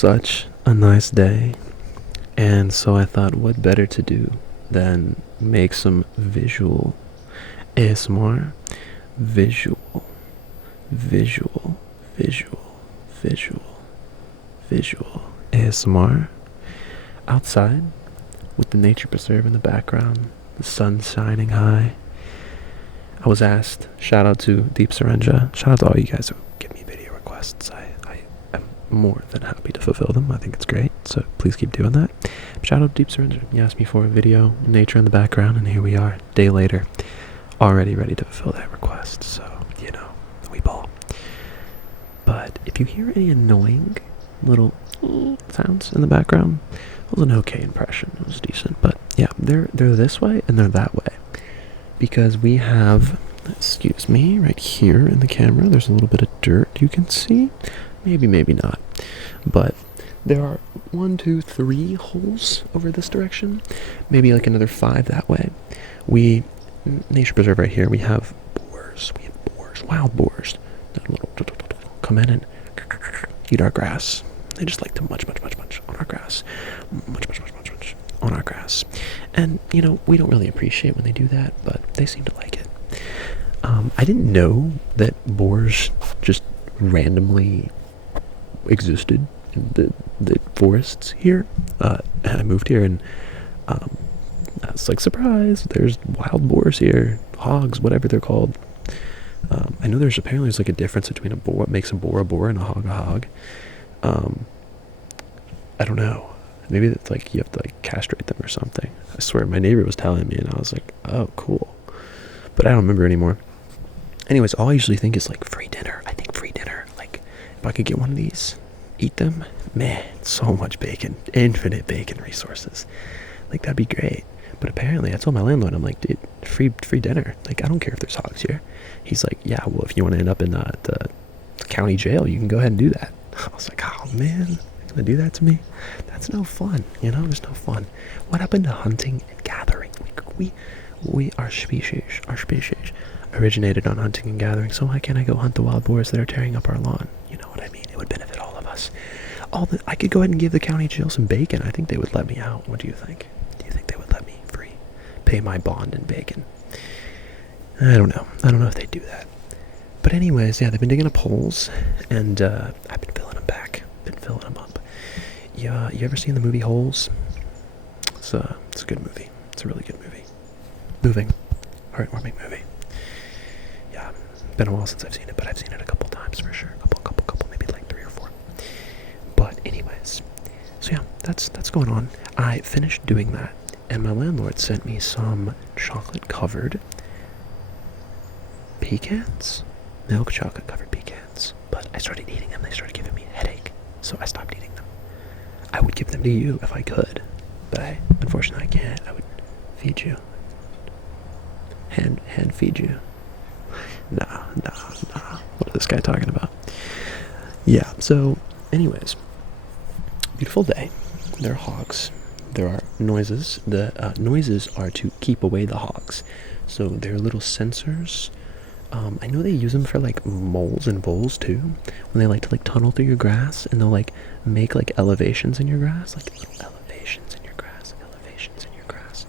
such a nice day, and so I thought what better to do than make some visual ASMR. Visual, visual, visual, visual, visual ASMR outside with the nature preserve in the background, the sun shining high. I was asked, shout out to Deep Syringa, shout out to all you guys who give me video requests. I am more than happy to fulfill them. I think it's great, so please keep doing that. Shout out to Deep Syringa. You asked me for a video, nature in the background, and here we are, a day later, already ready to fulfill that request. So, we ball. But if you hear any annoying little sounds in the background, it was an okay impression. It was decent, but yeah, they're this way and they're that way. Because we have, excuse me, right here in the camera, there's a little bit of dirt you can see. Maybe not. But there are 1, 2, 3 holes over this direction. Maybe like another 5 that way. Nature preserve right here, we have boars. Wild boars. That little come in and eat our grass. They just like to munch on our grass. Munch on our grass. And, we don't really appreciate when they do that, but they seem to like it. I didn't know that boars just randomly existed in the forests here. I moved here and I was like, surprise, there's wild boars here, hogs, whatever they're called. I know there's like a difference between what makes a boar and a hog. I don't know. Maybe it's like you have to castrate them or something. I swear, my neighbor was telling me, and I was like, oh, cool. But I don't remember anymore. Anyways, all I usually think is free dinner. I think free dinner. If I could get one of these, eat them, man, so much bacon, infinite bacon resources. That'd be great. But apparently, I told my landlord, I'm like, dude, free dinner. I don't care if there's hogs here. He's like, yeah, well, if you want to end up in the county jail, you can go ahead and do that. I was like, oh man, you're gonna do that to me? That's no fun, there's no fun. What happened to hunting and gathering? Our species originated on hunting and gathering, so why can't I go hunt the wild boars that are tearing up our lawn? You know what I mean? It would benefit all of us. I could go ahead and give the county jail some bacon. I think they would let me out. What do you think? Do you think they would let me free? Pay my bond in bacon? I don't know. I don't know if they do that. But anyways, yeah, they've been digging up holes, and I've been filling them back. Been filling them up. Yeah, you ever seen the movie Holes? It's a good movie. It's a really good movie. Moving, heartwarming movie. Yeah, been a while since I've seen it, but I've seen it a couple times for sure. Couple, maybe 3 or 4. But anyways, so yeah, that's going on. I finished doing that, and my landlord sent me some chocolate-covered pecans. Milk chocolate covered pecans. But I started eating them. They started giving me a headache. So I stopped eating them. I would give them to you if I could. But unfortunately I can't. I would feed you. Hand feed you. Nah. What is this guy talking about? Yeah, so anyways. Beautiful day. There are hogs. There are noises. The noises are to keep away the hogs. So they're little sensors. I know they use them for moles and voles too, when they like to tunnel through your grass, and they'll make elevations in your grass, little elevations in your grass.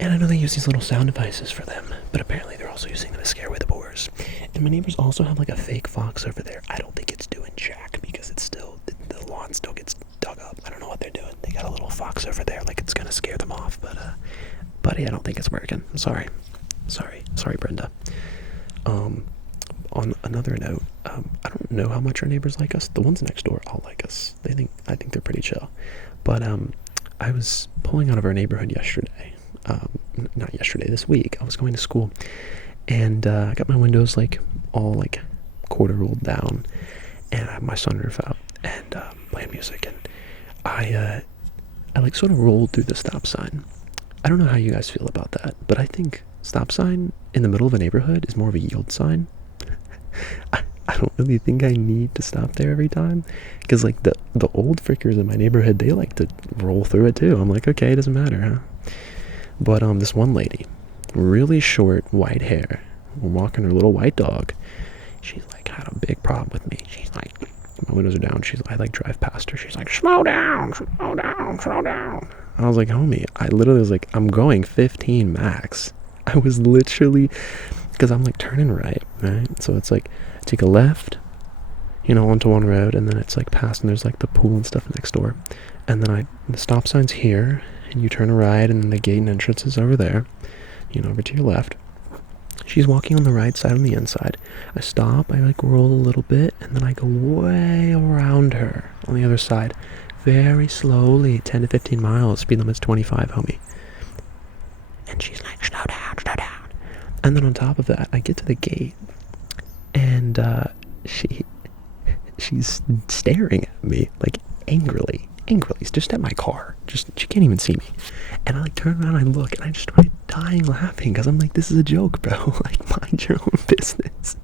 And I know they use these little sound devices for them, but apparently they're also using them to scare away the boars. And my neighbors also have a fake fox over there. I don't think it's doing jack because it's still, the lawn still gets dug up. I don't know what they're doing. They got a little fox over there, it's gonna scare them off, but buddy, I don't think it's working. Sorry, Brenda. On another note, I don't know how much our neighbors like us. The ones next door all like us. I think they're pretty chill. But I was pulling out of our neighborhood yesterday. Not yesterday, this week. I was going to school, and I got my windows all quarter rolled down, and I have my sunroof out and playing music, and I sort of rolled through the stop sign. I don't know how you guys feel about that, but I think stop sign in the middle of a neighborhood is more of a yield sign. I don't really think I need to stop there every time, because the old frickers in my neighborhood, they like to roll through it too. I'm like, okay, it doesn't matter, huh? But this one lady, really short white hair, walking her little white dog, she's had a big problem with me. She's like, My windows are down. I like drive past her. She's like, slow down, slow down, slow down. I was like, homie, I literally was like, I'm going 15 max. I was literally, because I'm like turning right? So it's like, I take a left, onto one road, and then it's like past, and there's like the pool and stuff next door. And then the stop sign's here, and you turn a right, and then the gate and entrance is over there, over to your left. She's walking on the right side on the inside. I stop, I like roll a little bit, and then I go way around her on the other side. Very slowly, 10 to 15 miles. Speed limit's 25, homie. And she's like, slow down, slow down. And then on top of that, I get to the gate, and she's staring at me, like angrily, just at my car. She can't even see me. And I like turn around, I look, and I just started dying laughing, because I'm like, this is a joke, bro. Like, mind your own business.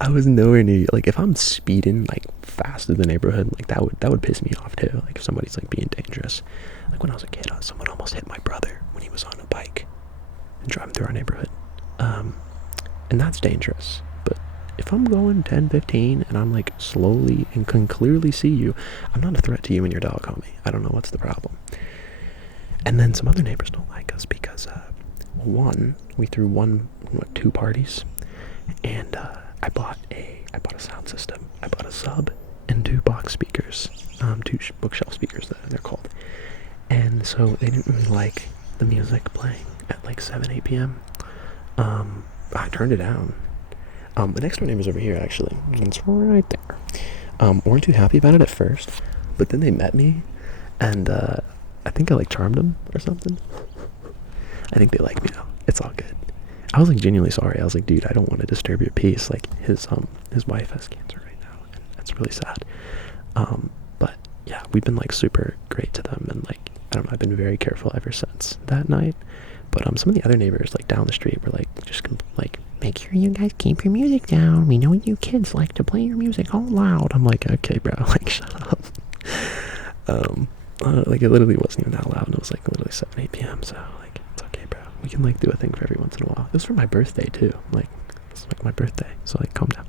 I was nowhere near, like, if I'm speeding like fast through the neighborhood, like that would piss me off too. Like if somebody's like being dangerous. Like when I was a kid, someone almost hit my brother when he was on a bike and driving through our neighborhood. And that's dangerous. But if I'm going 10, 15 and I'm like slowly and can clearly see you, I'm not a threat to you and your dog, homie. I don't know what's the problem. And then some other neighbors don't like us because we threw two parties, and I bought a sound system. I bought a sub and two box speakers, two bookshelf speakers they're called. And so they didn't really like the music playing at like 7, 8 p.m. I turned it down. The next door neighbor's over here, actually. It's right there. Weren't too happy about it at first, but then they met me, and I think I like charmed them or something. I think they like me now. It's all good. I was like genuinely sorry. I was like, dude, I don't want to disturb your peace. Like his wife has cancer right now, and that's really sad. But yeah, we've been like super great to them, and like I don't know, I've been very careful ever since that night. But some of the other neighbors like down the street were like just like, make sure you guys keep your music down. We know you kids like to play your music all loud. I'm like, okay, bro, like shut up. Like it literally wasn't even that loud, and it was like literally 7, 8 p.m. So like it's okay, bro. We can like do a thing for every once in a while. It was for my birthday too. Like it's like my birthday, so like calm down.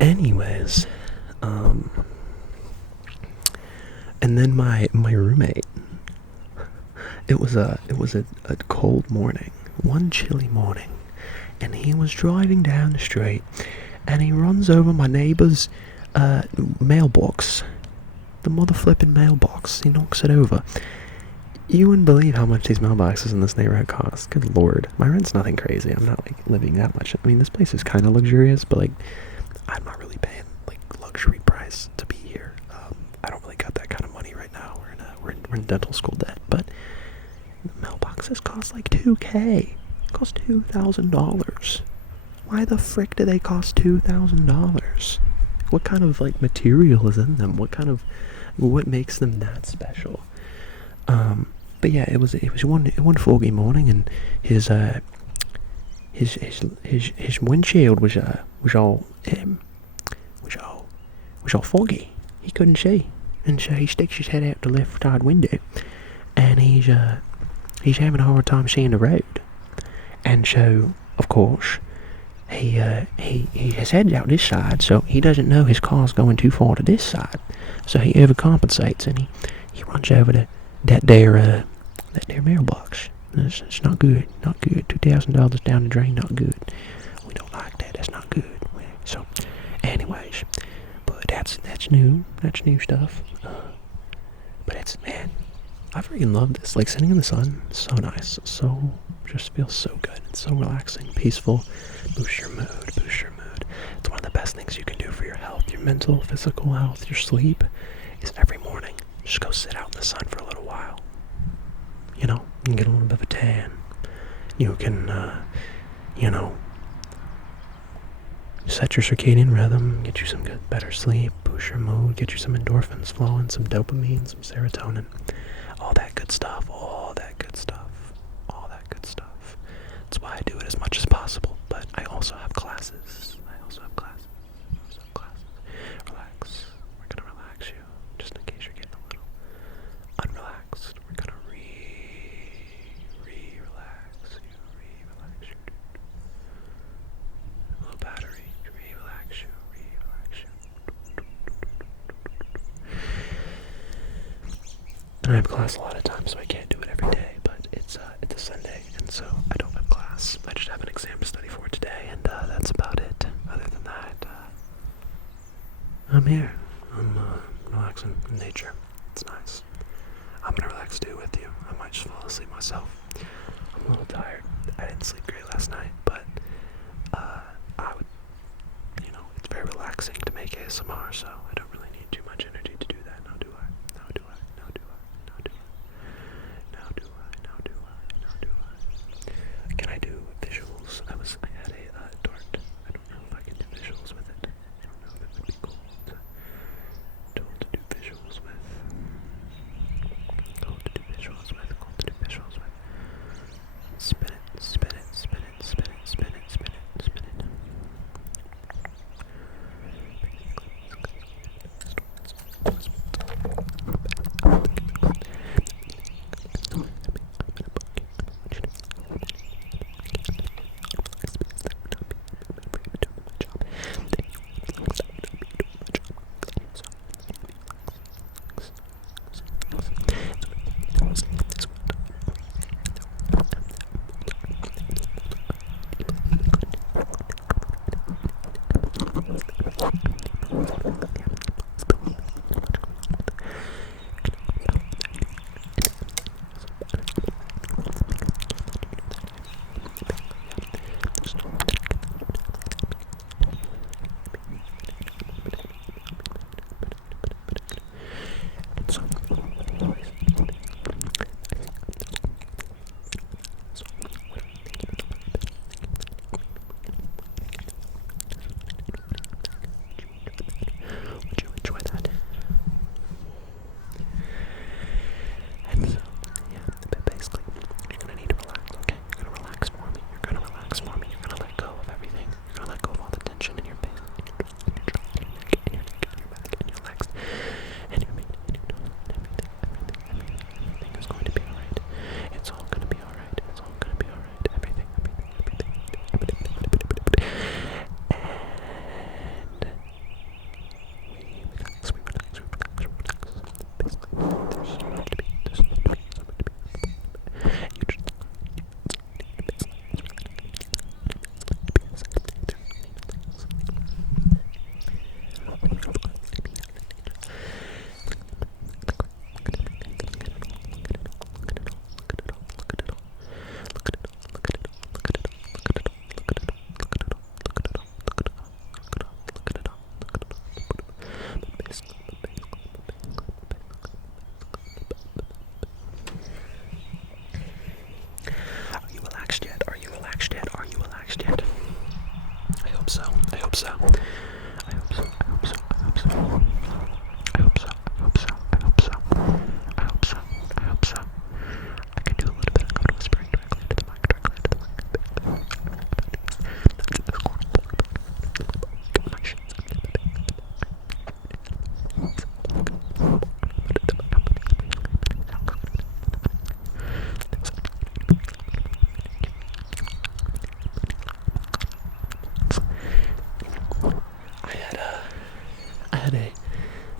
Anyways, and then my roommate. It was a cold morning, one chilly morning, and he was driving down the street, and he runs over my neighbor's mailbox, the mother flipping mailbox. He knocks it over. You wouldn't believe how much these mailboxes in this neighborhood cost. Good lord, my rent's nothing crazy. I'm not like living that much. I mean, this place is kind of luxurious, but like I'm not really paying like luxury price to be here. I don't really got that kind of money right now. We're in dental school debt, but the mailboxes cost like $2,000. Cost $2,000. Why the frick do they cost $2,000? What kind of like material is in them? What makes them that special? But yeah, it was one foggy morning, and his windshield was all foggy. He couldn't see, and so he sticks his head out the left side window, and he's having a hard time seeing the road. And so, of course, his head's out this side, so he doesn't know his car's going too far to this side. So he overcompensates, and he runs over to that there mailbox. It's not good, not good. $2,000 down the drain, not good. We don't like that. That's not good. So, anyways, but that's new. That's new stuff. But man, I freaking love this. Like sitting in the sun, so nice. So just feels so good. It's so relaxing, peaceful. Boosts your mood. It's one of the best things you can do for your health, your mental, physical health, your sleep. Is every morning just go sit out in the sun for a little while. You can get a little bit of a tan. You can, set your circadian rhythm, get you some better sleep, boost your mood, get you some endorphins flowing, some dopamine, some serotonin, all that good stuff. That's why I do it as much as possible, but I also have classes. Relax. We're gonna relax you, just in case you're getting a little unrelaxed. We're gonna relax you. Low battery, relax you. class a lot of times, so I can't do it every day, but it's a Sunday, and so I don't have class. I just have an exam to study for today, and that's about it. Other than that, I'm here. I'm relaxing in nature. It's nice. I'm gonna relax too with you. I might just fall asleep myself. I'm a little tired. I didn't sleep great last night, but I would, it's very relaxing to make ASMR, so I don't really need too much energy to do that. Now do I? Now do I? Now do I? Now do I? Now do I? Now do I? Now do I? Can I do visuals? I had a dart. I don't know if I can do visuals with it. I don't know if it would be cool to do visuals with. Cool to do visuals with. Cool to do visuals with. Spin it, spin it, spin it, spin it, spin it, spin it, spin it.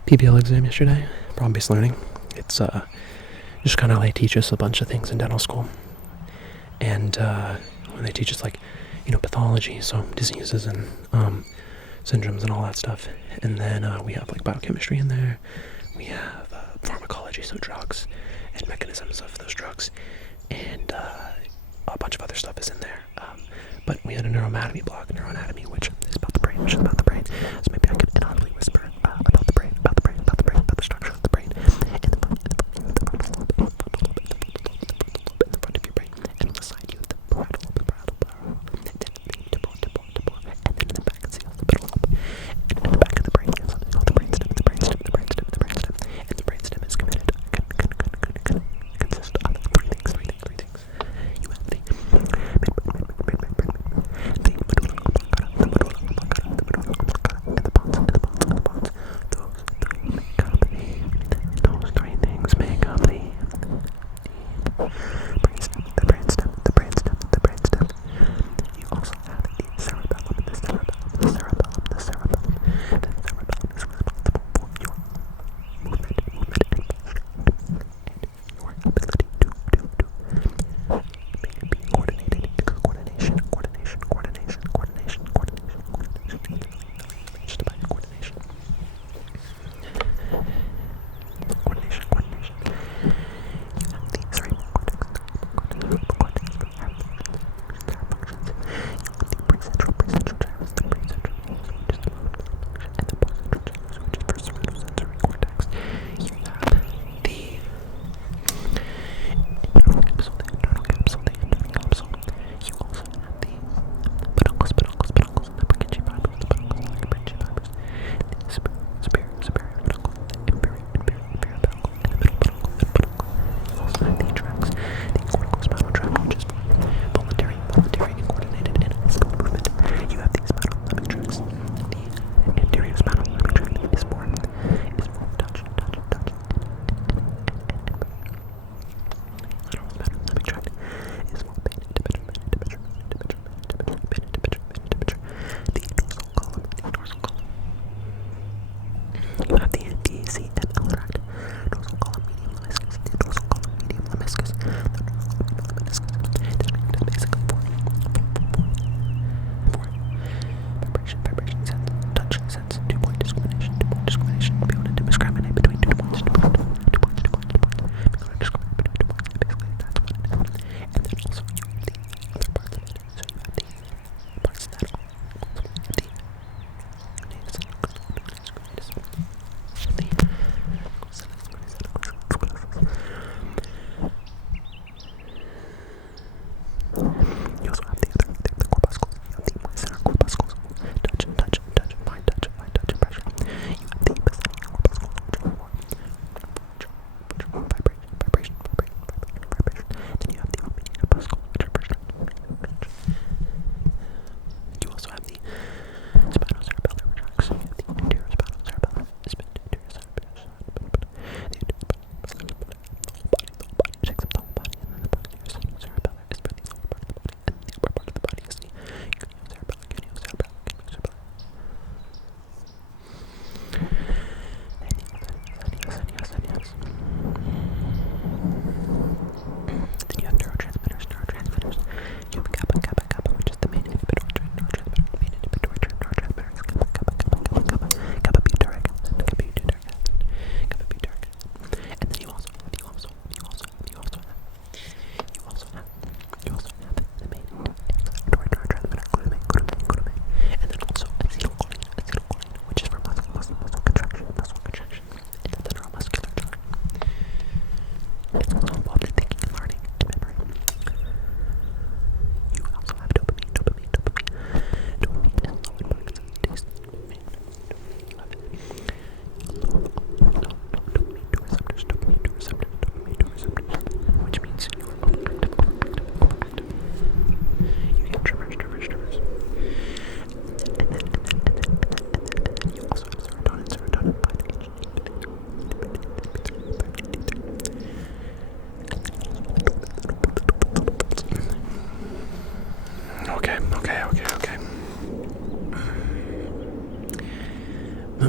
PBL exam yesterday, problem-based learning. It's just kind of they teach us a bunch of things in dental school, and when they teach us pathology, so diseases and syndromes and all that stuff, and then we have biochemistry in there. We have pharmacology, so drugs and mechanisms of those drugs, and a bunch of other stuff is in there. But we had a neuroanatomy block, which is about the brain, So maybe I could inaudibly whisper about the brain, about the structure of the brain, in the front of your brain, and on the side you have the parietal lobe, and then in the back it's the occipital lobe, and in the back of the brain you have something called the brainstem, and the brainstem is consists of three things. You have the medulla oblongata,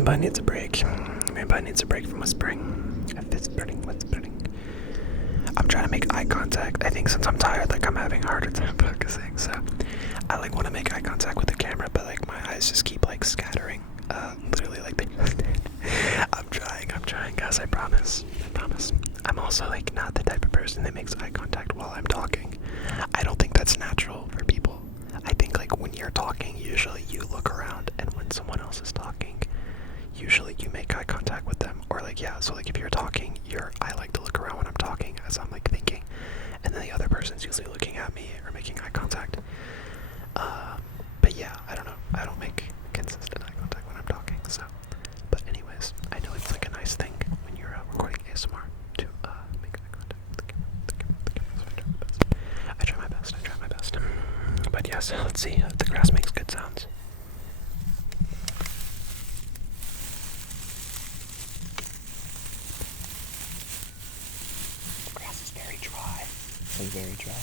Everybody needs a break. Everybody needs a break from whispering. Whispering. I'm trying to make eye contact. I think since I'm tired, like I'm having a harder time focusing, so I like want to make eye contact with the camera, but like my eyes just keep like scattering. Literally like they just did. I'm trying, guys. I promise. I'm also like not the type of person that makes eye contact while I'm talking. I don't think that's natural for people. I think like when you're talking, usually you look around, and when someone else is talking, usually you make eye contact with them. Or like, yeah, so like if you're talking, I like to look around when I'm talking as I'm like thinking, and then the other person's usually looking at me or making eye contact. But yeah, I don't know. I don't make consistent eye contact when I'm talking, so. But anyways, I know it's like a nice thing when you're recording ASMR to make eye contact with the camera. So I try my best. But yes, let's see. The grass makes good sounds. The grass is very dry. Very dry.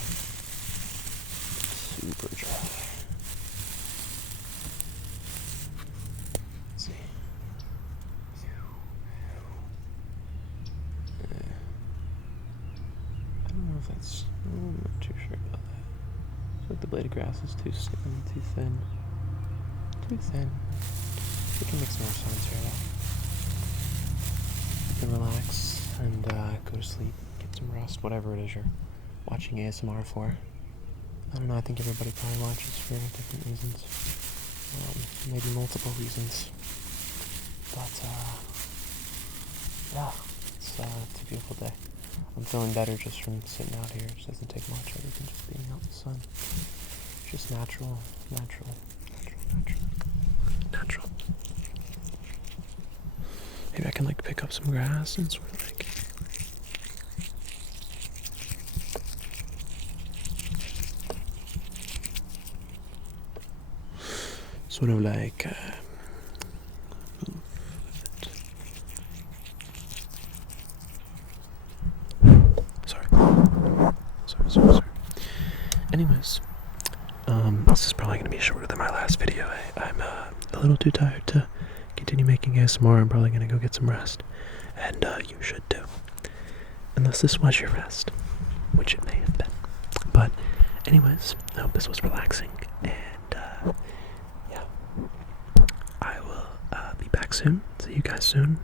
Super dry. Let's see. I don't know if that's. I'm not too sure about that. It's like the blade of grass is too thin. We can make some more sounds here though. You can relax and go to sleep, get some rest, whatever it is you're watching ASMR for. I don't know, I think everybody probably watches for different reasons. Maybe multiple reasons. But yeah, it's a beautiful day. I'm feeling better just from sitting out here. It just doesn't take much other than just being out in the sun. Just natural. Maybe I can like pick up some grass and sort of like move with it. Sorry. Anyways, this is probably going to be shorter than my last video. I'm a little too tired to continue making ASMR. I'm probably going to go get some rest. And you should too. Unless this was your rest, which it may have been. But anyways, I hope this was relaxing. And yeah, I will be back soon. See you guys soon.